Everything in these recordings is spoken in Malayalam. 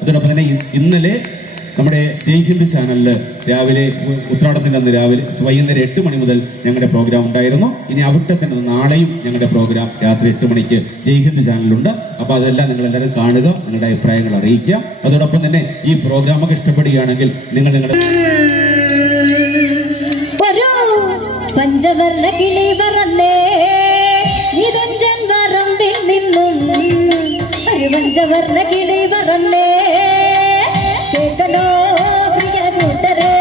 അതോടൊപ്പം തന്നെ ഇന്നലെ നമ്മുടെ ഹിന്ദി ചാനലിൽ രാവിലെ ഉത്രാടത്തിൻ്റെ അന്ന് രാവിലെ വൈകുന്നേരം 8 മണി മുതൽ ഞങ്ങളുടെ പ്രോഗ്രാം ഉണ്ടായിരുന്നു. ഇനി അവിട്ടത്തിൻ്റെ നാളെയും ഞങ്ങളുടെ പ്രോഗ്രാം രാത്രി 8 മണിക്ക് ഹിന്ദി ചാനലിലുണ്ട്. അപ്പോൾ അതെല്ലാം നിങ്ങളെല്ലാവരും കാണുക, നിങ്ങളുടെ അഭിപ്രായങ്ങൾ അറിയിക്കുക. അതോടൊപ്പം തന്നെ ഈ പ്രോഗ്രാമൊക്കെ ഇഷ്ടപ്പെടുകയാണെങ്കിൽ നിങ്ങൾ നിങ്ങളുടെ പഞ്ചവർണ്ണ കിളി പറന്നേ ഇതൊഞ്ചൻ വരമ്പിൽ നിന്നും ഒരു പഞ്ചവർണ്ണ കിളി പറന്നേ കേൾക്കണോ പ്രിയ കൂട്ടരേ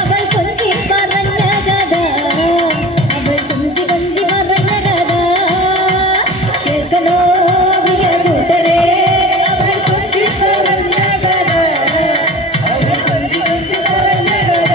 അവൾ കൊഞ്ചി പറഞ്ഞ കഥ അവൾ കൊഞ്ചി കൊഞ്ചി പറഞ്ഞ കഥ കേൾക്കണോ പ്രിയ കൂട്ടരേ അവൾ കൊഞ്ചി പറഞ്ഞ കഥ അവൾ കൊഞ്ചി കൊഞ്ചി പറഞ്ഞ കഥ.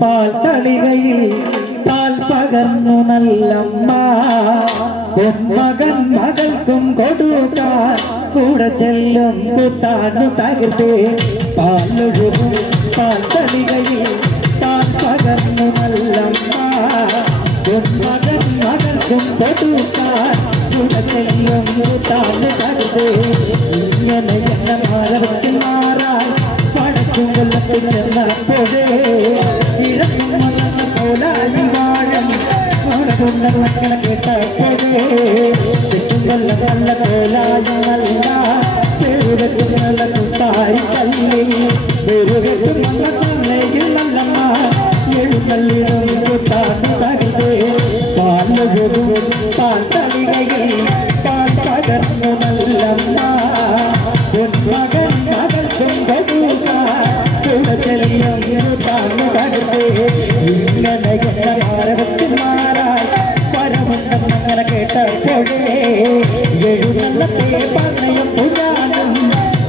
പാൽ തളികയിൽ പാൽ പകർന്നു നല്ലമ്മ പൊന്മകൻ മകൾക്കും കൊടുക്കാൻ കൂടെ ചെല്ലും കുത്താണു തകർത്തേ പാലൊഴുകും പാൽ തളികയിൽ പാൽ പകർന്നു നല്ലമ്മ പൊന്മകൻ മകൾക്കും കൊടുക്കാൻ കൂടെ ചെല്ലും കുത്താണു തകർത്തേ ഇങ്ങനെ എന്നെ മാറവത്തിൽ മാറാൻ കൊല്ലത്തിൽ ചെന്നപ്പോഴേ കിഴക്കും മലർന്ന പോലായി വാഴം കൊണ്ട മക്കളെ കേട്ടപ്പോഴേ തെറ്റും കൊല്ല നല്ല പോലായി നല്ല പേരുകെട്ടും നല്ല കുത്താരി കല്ലിൽ പേരുകെട്ടും വന്ന കൊല്ലയിൽ നല്ലമ്മ എഴുകല്ലിടും കുത്താട്ടി തകർത്തേ പാലൊഴുകും പാൽ തളികയിൽ പാൽ പകർന്നു നല്ലമ്മ പൊന്മകൻ മകൾക്കും കൊടുക്കാൻ ഇങ്ങനെ എന്ന ഭാരവത്തിൽ മാറാൻ പരമുണ്ടെന്നങ്ങനെ കേട്ടപ്പോഴേ എഴുന്നള്ളത്തെ പറഞ്ഞയും പുരാനും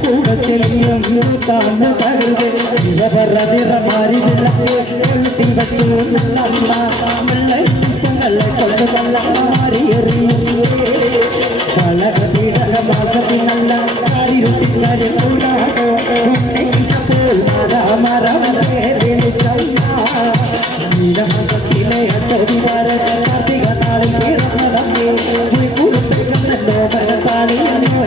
കൂടെ ചെല്ലും താന്ന് കരുത് ഇവരതിറമാരി വിളക്ക് എഴുതി വച്ചു നല്ലമ്മ വെള്ളങ്ങളെ കൊണ്ട് നല്ലമ്മ മാറിയെറിയും കളക മാസത്തിനല്ല ഇരുട്ടിക്കാരെ കൂടാടോ ിലെ അസോദിവാര കാർത്തിക നാളിൽ പിറന്നതമ്മേ കുടുംബെന്നോ മനത്താണിയെന്നോ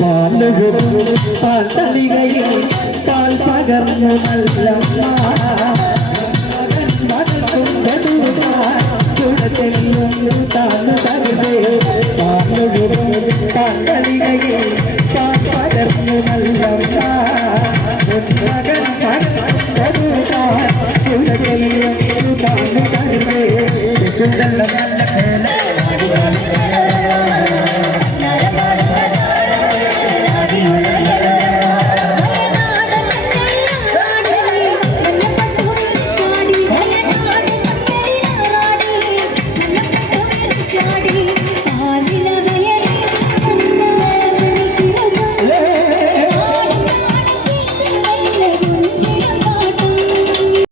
പാലൊഴുകും പാൽ തളികയിൽ പാൽ പകർന്നു നല്ലമ്മ മകൻ മകൾക്കും കൊടുക്കാൻ കൂടെ ചെല്ലും താന്നു കരുതേ പാലൊഴുകും പാൽ തളികയിൽ പാൽ പകർന്നു നല്ലമ്മ മകൻ കൊടുക്കാൻ കൂടെ ചെല്ലും താന്നു കരുതേ നല്ല നല്ല